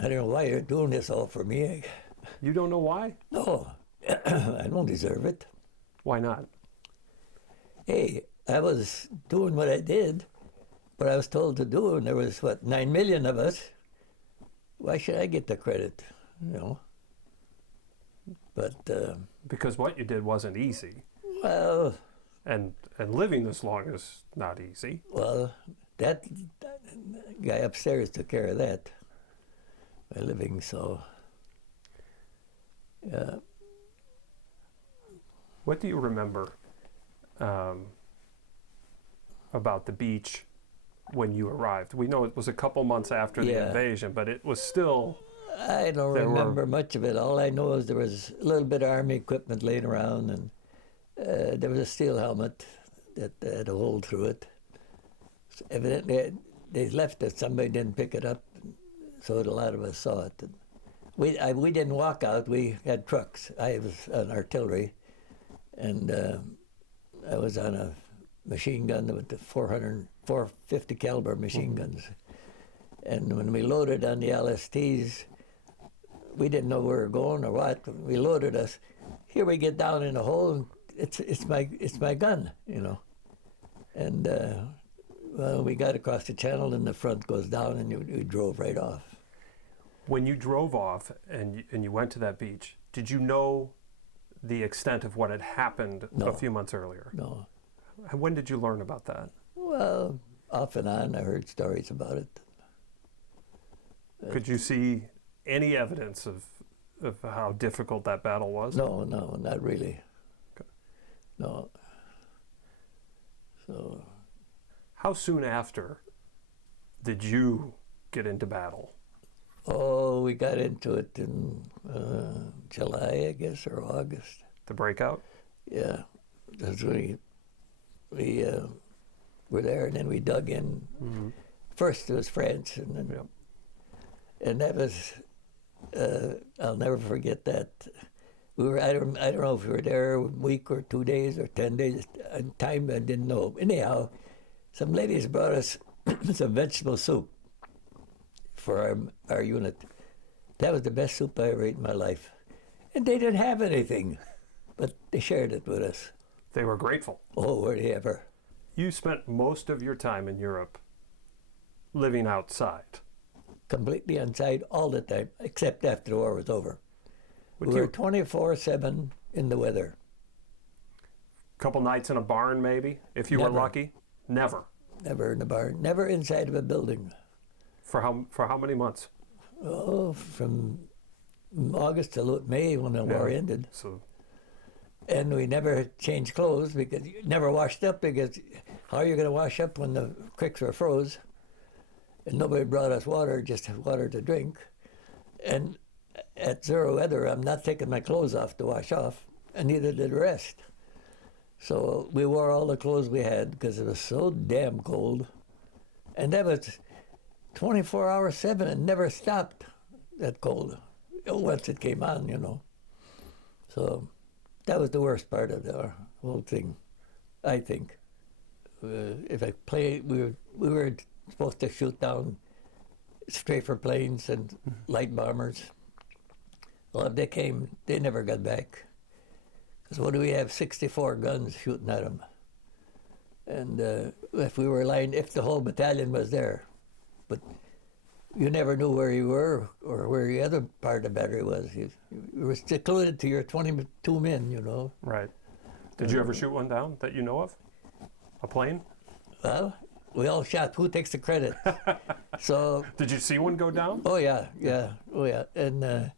I don't know why you're doing this all for me. You don't know why? No, I don't deserve it. Why not? Hey, I was doing what I did, what I was told to do, and there was, 9 million of us. Why should I get the credit, But... because what you did wasn't easy. Well... And living this long is not easy. Well, that guy upstairs took care of that by living, so... What do you remember about the beach when you arrived? We know it was a couple months after the invasion, but it was still... I don't remember much of it. All I know is there was a little bit of Army equipment laying around, and there was a steel helmet that had a hole through it. So evidently, they left it. Somebody didn't pick it up, so a lot of us saw it. And we didn't walk out. We had trucks. I was on artillery, and I was on a machine gun with the 450 caliber machine guns. And when we loaded on the LSTs, we didn't know where we were going or what. When we loaded us, here we get down in a hole, and it's my gun, And well, we got across the channel, and the front goes down, and we drove right off. When you drove off and you went to that beach, did you know the extent of what had happened a few months earlier? No. When did you learn about that? Well, off and on, I heard stories about it. Could you see any evidence of how difficult that battle was? No, not really. Okay. No. So. How soon after did you get into battle? Oh, we got into it in July, I guess, or August. The breakout? Yeah. That's when we were there, and then we dug in. Mm-hmm. First it was France, and then... Yep. And that was, I'll never forget that. We were, I don't know if we were there a week or 2 days or 10 days. Time I didn't know. Anyhow, some ladies brought us some vegetable soup for our unit. That was the best soup I ever ate in my life. And they didn't have anything, but they shared it with us. They were grateful. Oh, were they ever. You spent most of your time in Europe living outside. Completely inside all the time, except after the war was over. We were 24/7 in the weather. Couple nights in a barn, maybe, if you were lucky? Never? Never in a barn. Never inside of a building. For how many months? Oh, from August to May when the war ended. So. And we never changed clothes, because never washed up, because how are you going to wash up when the creeks were froze? And nobody brought us water, just water to drink. And at zero weather, I'm not taking my clothes off to wash off, and neither did the rest. So we wore all the clothes we had because it was so damn cold. And that was 24 hours, 7, and never stopped, that cold, once it came on, So that was the worst part of the whole thing, I think. If I played, we were supposed to shoot down strafer planes and light bombers. Well, if they came, they never got back. Because what do we have? 64 guns shooting at them. And if the whole battalion was there, but you never knew where you were or where the other part of the battery was. You were secluded to your 22 men, Right. Did you ever shoot one down that you know of? A plane? Well, we all shot. Who takes the credit? So. Did you see one go down? Oh yeah. Oh yeah. And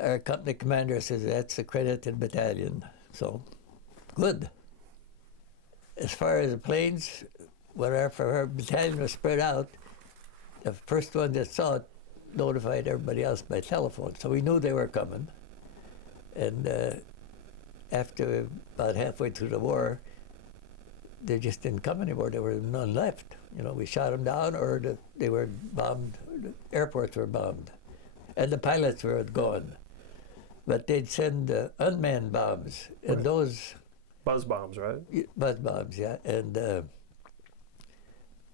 our company commander says that's the credit to the battalion. So, good. As far as the planes, whatever our battalion was spread out, the first one that saw it notified everybody else by telephone. So we knew they were coming. And after about halfway through the war, they just didn't come anymore. There were none left. We shot them down, or they were bombed. The airports were bombed, and the pilots were gone. But they'd send unmanned bombs, and those buzz bombs, right? Buzz bombs, yeah. And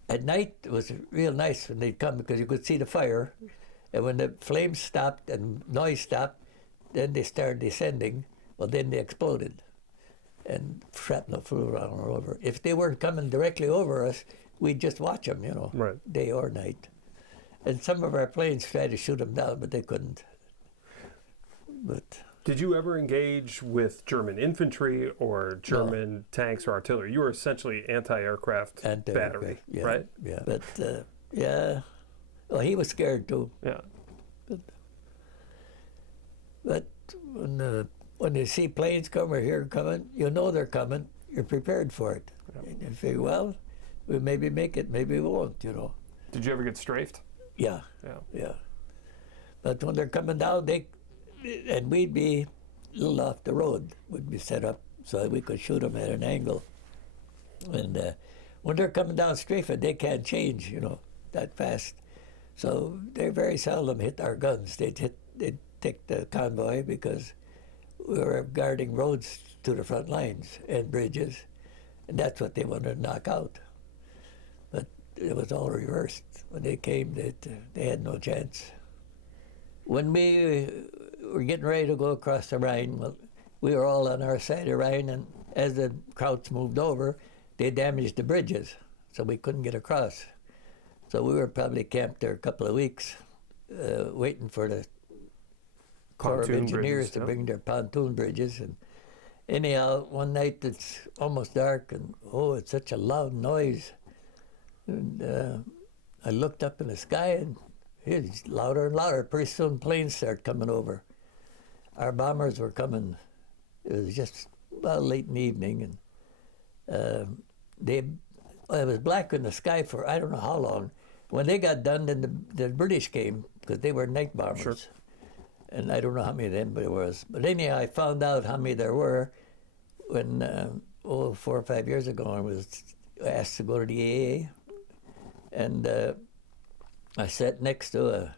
at night it was real nice when they'd come, because you could see the fire, And when the flames stopped and noise stopped, then they started descending. Well, then they exploded. And shrapnel flew around all over. If they weren't coming directly over us, we'd just watch them, Right. day or night. And some of our planes tried to shoot them down, but they couldn't. But did you ever engage with German infantry or German tanks or artillery? You were essentially anti-aircraft battery, yeah, right? Yeah, but yeah. Well, he was scared too. Yeah. But when you see planes come or hear them coming, you know they're coming. You're prepared for it. Yeah. And you figure, well, we maybe make it, maybe we won't. Did you ever get strafed? Yeah. But when they're coming down, and we'd be a little off the road. We'd be set up so that we could shoot them at an angle. And when they're coming down strafing, they can't change, that fast. So they very seldom hit our guns. They'd take the convoy because we were guarding roads to the front lines and bridges, and that's what they wanted to knock out. But it was all reversed. When they came, they had no chance. When we were getting ready to go across the Rhine, well, we were all on our side of the Rhine, and as the Krauts moved over, they damaged the bridges, so we couldn't get across. So we were probably camped there a couple of weeks, waiting for the Corps of Engineers to bring their pontoon bridges. And anyhow, one night it's almost dark, and it's such a loud noise. And I looked up in the sky, and it's louder and louder. Pretty soon planes started coming over. Our bombers were coming. It was just late in the evening, and it was black in the sky for I don't know how long. When they got done, then the British came, because they were night bombers. Sure. And I don't know how many of them there was. But anyhow, I found out how many there were when, 4 or 5 years ago, I was asked to go to the AA. And I sat next to a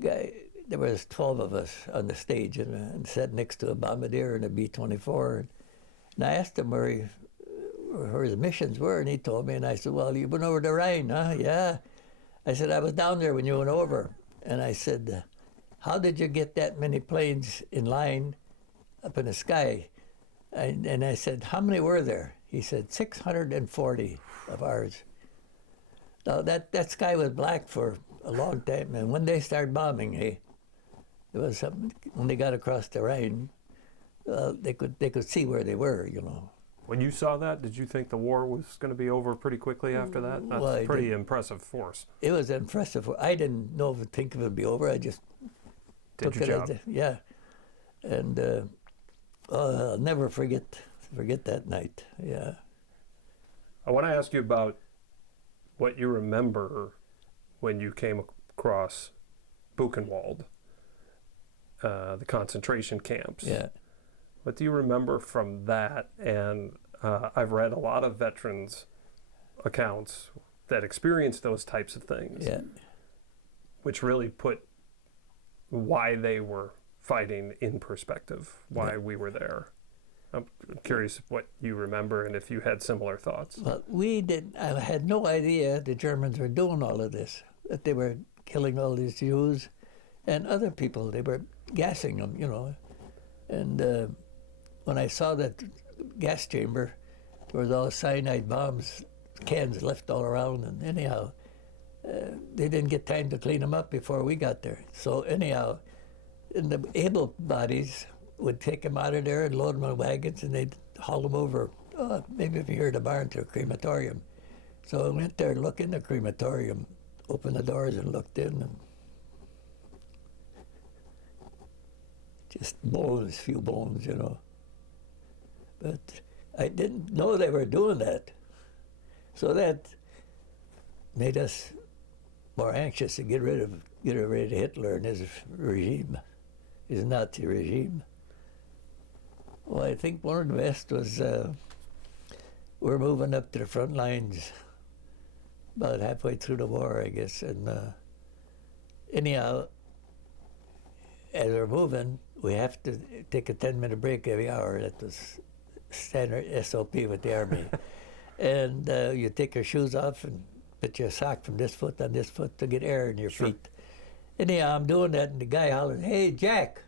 guy. There was 12 of us on the stage, and sat next to a bombardier and a B-24. And I asked him where his missions were, and he told me. And I said, well, you went over the Rhine, huh? Yeah. I said, I was down there when you went over. And I said, how did you get that many planes in line up in the sky? And I said, how many were there? He said, 640 of ours. Now, that sky was black for a long time, and when they started bombing, it was something. When they got across the Rhine, they could see where they were, When you saw that, did you think the war was going to be over pretty quickly after that? That's well, pretty impressive force. It was impressive. I didn't think it would be over. I just Did took your it job. yeah. And I'll never forget that night. Yeah. I want to ask you about what you remember when you came across Buchenwald, the concentration camps. Yeah. What do you remember from that? And I've read a lot of veterans' accounts that experienced those types of things, Yeah. which really put why they were fighting in perspective, why we were there. I'm curious what you remember and if you had similar thoughts. Well, I had no idea the Germans were doing all of this, that they were killing all these Jews and other people. They were gassing them, And when I saw that gas chamber, there was all cyanide bombs, cans left all around. And anyhow, they didn't get time to clean them up before we got there. So anyhow, and the able bodies would take them out of there and load them on wagons, and they'd haul them over, maybe if you heard the barn, to a crematorium. So I went there and looked in the crematorium, opened the doors and looked in, and just bones, few bones, But I didn't know they were doing that. So that made us more anxious to get rid of Hitler and his regime, his Nazi regime. Well, I think one of the best was we're moving up to the front lines about halfway through the war, I guess. And anyhow, as we're moving, we have to take a 10-minute break every hour. That was standard SOP with the Army. And you take your shoes off and put your sock from this foot on this foot to get air in your Sure. feet. Anyhow, I'm doing that, and the guy hollered, "Hey, Jack!"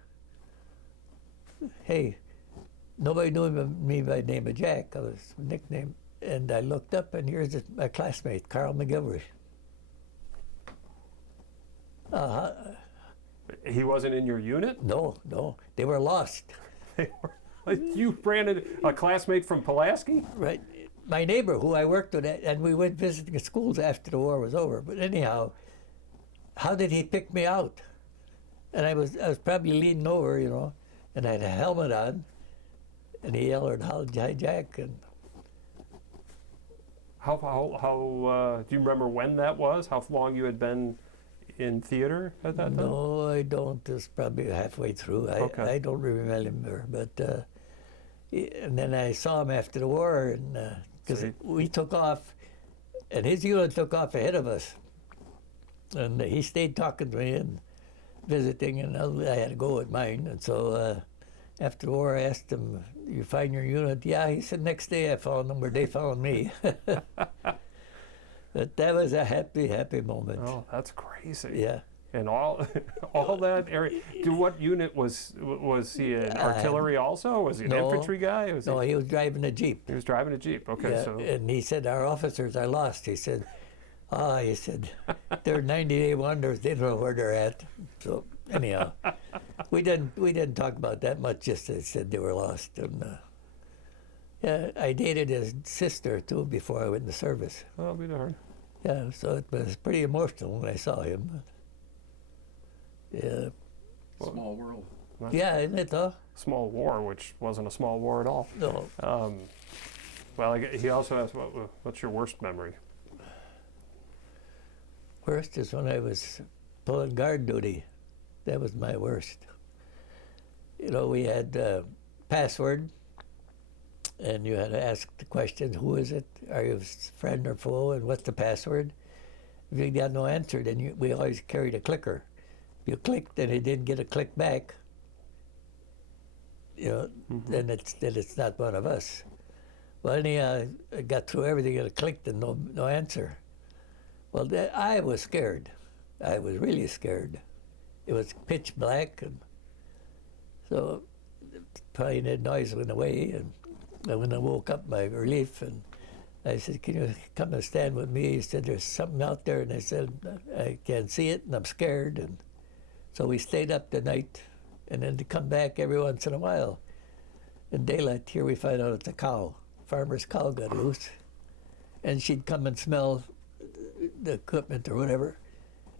Hey, nobody knew me by the name of Jack. I was nickname. And I looked up, and here's my classmate, Carl McGilvery. He wasn't in your unit? No, they were lost. You ran a classmate from Pulaski? Right. My neighbor, who I worked with, and we went visiting schools after the war was over. But anyhow, how did he pick me out? And I was probably leaning over, you know, and I had a helmet on, and he yelled, "Hi, Jack!" And how do you remember when that was? How long you had been in theater at that time? No, I don't. It's probably halfway through. I don't remember. But and then I saw him after the war, and because we took off, and his unit took off ahead of us, and he stayed talking to me and visiting, and I had to go with mine. And so after the war, I asked him, "You find your unit?" "Yeah," he said. "Next day I found them, or they found me." But that was a happy, happy moment. Oh, that's crazy. Yeah. And all that area. What unit was he? An artillery also? Was he an infantry guy? He was driving a Jeep. He was driving a Jeep. Okay, yeah, so. And he said, "Our officers are lost." He said, he said, "They're 90-day wonders. They don't know where they're at." So anyhow, we didn't talk about that much. Just they said they were lost. And yeah, I dated his sister too before I went into service. Oh, I'll be darned. Yeah, so it was pretty emotional when I saw him. Yeah. Small world. Yeah, isn't it though? Small war, which wasn't a small war at all. No. Well, he also asked, what's your worst memory? Worst is when I was pulling guard duty. That was my worst. You know, we had password, and you had to ask the question, "Who is it? Are you a friend or foe? And what's the password?" If you got no answer, then we always carried a clicker. If you clicked and it didn't get a click back, you know, then it's not one of us. Well, anyhow, I got through everything and it clicked and no answer. Well, I was scared. I was really scared. It was pitch black, and so probably that noise went away. And when I woke up, my relief, and I said, "Can you come and stand with me?" He said, "There's something out there," and I said, "I can't see it, and I'm scared." And so we stayed up the night, and then to come back every once in a while. In daylight, here we find out it's a cow. Farmer's cow got loose, and she'd come and smell the equipment or whatever.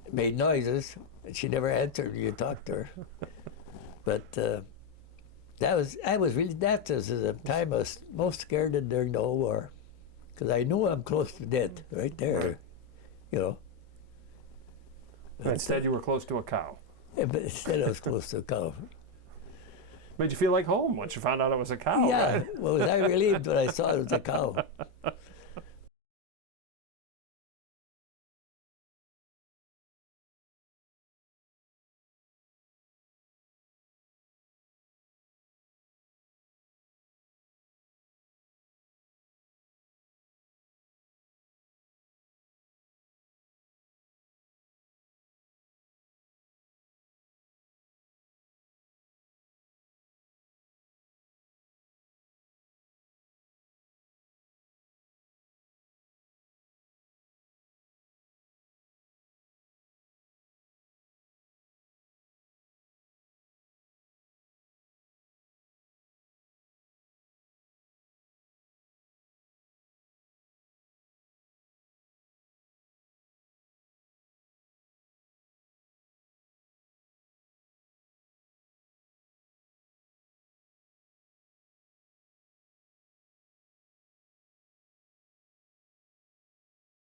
It made noises, and she never answered when you talked to her. But that was the time I was most scared of during the whole war, because I knew I'm close to death right there, you know. But instead, you were close to a cow. Yeah, but instead I was close to a cow. Made you feel like home once you found out it was a cow, Yeah, right? well, was I relieved when I saw it was a cow.